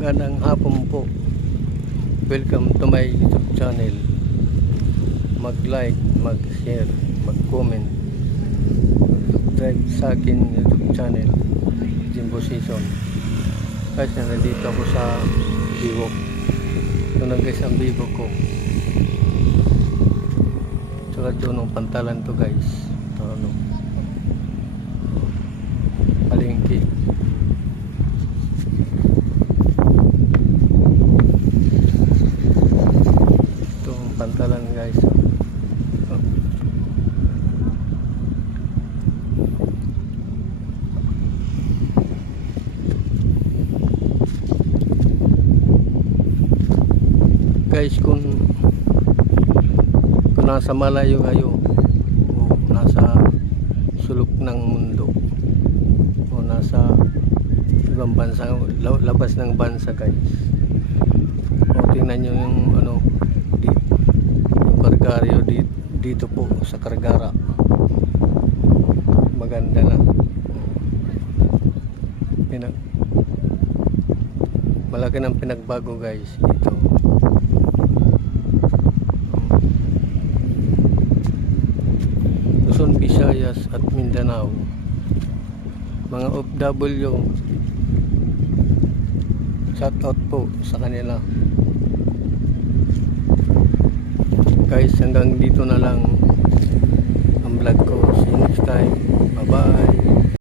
Magandang hapon po. Welcome to my YouTube channel. Mag-like, mag-share, mag-comment, mag-subscribe sa akin YouTube channel, Jimbo Season. Guys, nandito ako sa bibok. Ito na guys ang bibok ko. Tsaka doon ng pantalan to guys. Ito ano, palengke. Pantalan guys. Guys, kung nasa malayo kayo o nasa sulok ng mundo o nasa ibang bansa, labas ng bansa guys, o tingnan nyo yung ano, Kargaryo dito po sa Kargara. Maganda na. Malaki ng pinagbago guys dito. Luzon, Visayas at Mindanao. Mga OFW, shout out po sa kanila. Guys, hanggang dito na lang ang vlog ko. See you next time. Bye bye.